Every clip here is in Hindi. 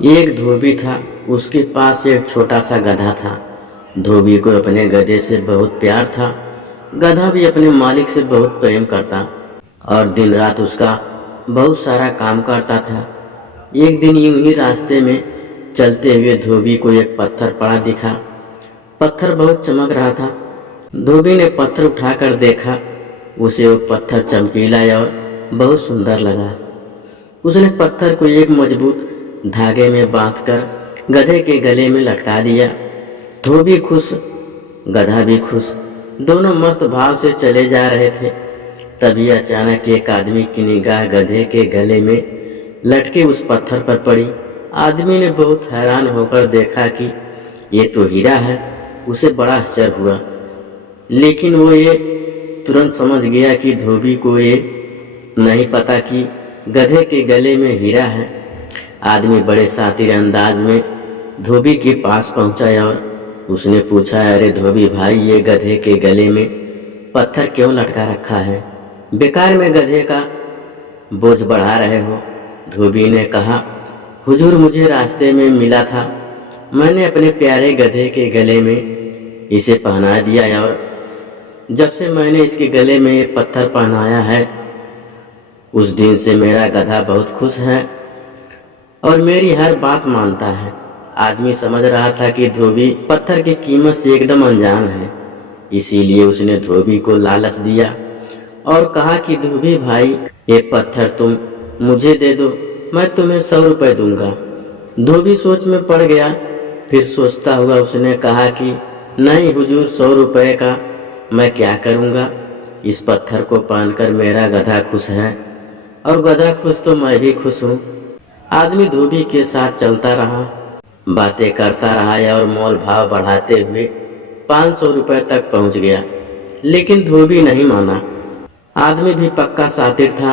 एक धोबी था, उसके पास एक छोटा सा गधा था। धोबी को अपने गधे से बहुत प्यार था। गधा भी अपने मालिक से बहुत प्रेम करता और दिन रात उसका बहुत सारा काम करता था। एक दिन यूं ही रास्ते में चलते हुए धोबी को एक पत्थर पड़ा दिखा। पत्थर बहुत चमक रहा था। धोबी ने पत्थर उठाकर देखा। उसे वो पत्थर चमकीला और बहुत सुंदर लगा। उसने पत्थर को एक मजबूत धागे में बांधकर गधे के गले में लटका दिया। धोबी खुश, गधा भी खुश, दोनों मस्त भाव से चले जा रहे थे। तभी अचानक एक आदमी की निगाह गधे के गले में लटके उस पत्थर पर पड़ी। आदमी ने बहुत हैरान होकर देखा कि ये तो हीरा है। उसे बड़ा आश्चर्य हुआ, लेकिन वो ये तुरंत समझ गया कि धोबी को ये नहीं पता कि गधे के गले में हीरा है। आदमी बड़े शातिर अंदाज में धोबी के पास पहुंचा और उसने पूछा, अरे धोबी भाई, ये गधे के गले में पत्थर क्यों लटका रखा है? बेकार में गधे का बोझ बढ़ा रहे हो। धोबी ने कहा, हुजूर, मुझे रास्ते में मिला था। मैंने अपने प्यारे गधे के गले में इसे पहना दिया और जब से मैंने इसके गले में ये पत्थर पहनाया है, उस दिन से मेरा गधा बहुत खुश है और मेरी हर बात मानता है। आदमी समझ रहा था कि धोबी पत्थर की कीमत से एकदम अनजान है, इसीलिए उसने धोबी को लालच दिया और कहा कि धोबी भाई, ये पत्थर तुम मुझे दे दो, मैं तुम्हें 100 रुपये दूंगा। धोबी सोच में पड़ गया। फिर सोचता हुआ उसने कहा कि नहीं हुजूर, 100 रुपये का मैं क्या करूंगा? इस पत्थर को पहनकर मेरा गधा खुश है और गधा खुश तो मैं भी खुश हूँ। आदमी धोबी के साथ चलता रहा, बातें करता रहा और मोल भाव बढ़ाते हुए 500 रुपये तक पहुँच गया, लेकिन धोबी नहीं माना। आदमी भी पक्का शातिर था,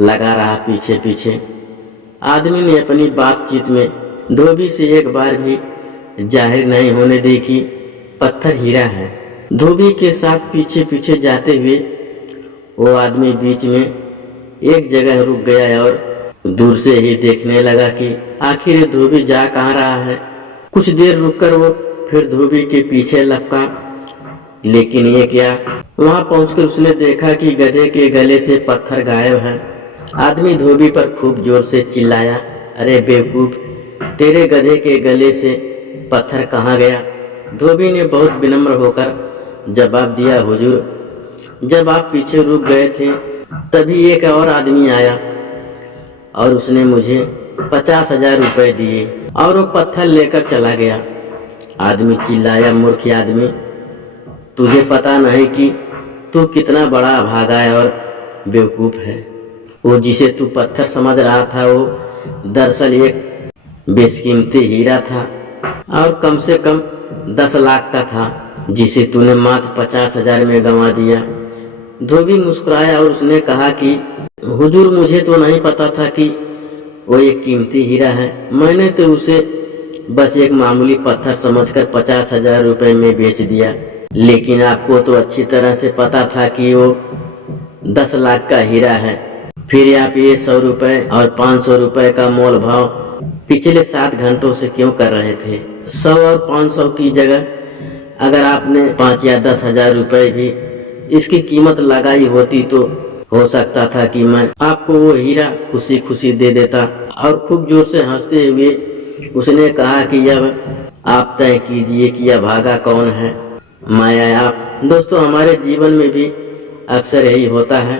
लगा रहा पीछे पीछे। आदमी ने अपनी बातचीत में धोबी से एक बार भी जाहिर नहीं होने दी कि पत्थर हीरा है। धोबी के साथ पीछे पीछे जाते हुए वो आदमी बीच में एक जगह रुक गया और दूर से ही देखने लगा कि आखिर धोबी जा कहाँ रहा है। कुछ देर रुककर वो फिर धोबी के पीछे लपका, लेकिन ये क्या, वहां पहुंचकर उसने देखा कि गधे के गले से पत्थर गायब है। आदमी धोबी पर खूब जोर से चिल्लाया, अरे बेवकूफ, तेरे गधे के गले से पत्थर कहाँ गया? धोबी ने बहुत विनम्र होकर जवाब दिया, हुजूर, जब आप पीछे रुक गए थे तभी एक और आदमी आया और उसने मुझे 50,000 रुपये दिए और वो पत्थर लेकर चला गया। आदमी चिल्लाया, मूर्ख आदमी, तुझे पता नहीं कि तू कितना बड़ा अभागा है और बेवकूफ़ है। वो जिसे तू पत्थर समझ रहा था वो दरअसल एक बेशकीमती हीरा था और कम से कम 10 लाख का था, जिसे तूने मात्र 50,000 में गंवा दिया। धोबी मुस्कुराया और उसने कहा कि हुजूर, मुझे तो नहीं पता था कि वो एक कीमती हीरा है। मैंने तो उसे बस एक मामूली पत्थर समझकर 50,000 रुपये में बेच दिया, लेकिन आपको तो अच्छी तरह से पता था कि वो 10 लाख का हीरा है। फिर आप ये 100 रुपये और 500 रुपये का मोल भाव पिछले 7 घंटों से क्यों कर रहे थे? 100 और 500 की जगह अगर आपने 5 या 10,000 रुपये भी इसकी कीमत लगाई होती तो हो सकता था कि मैं आपको वो हीरा खुशी खुशी दे देता। और खूब जोर से हंसते हुए उसने कहा कि अब आप तय कीजिए कि अभागा कौन है, मैं या आप। दोस्तों, हमारे जीवन में भी अक्सर यही होता है।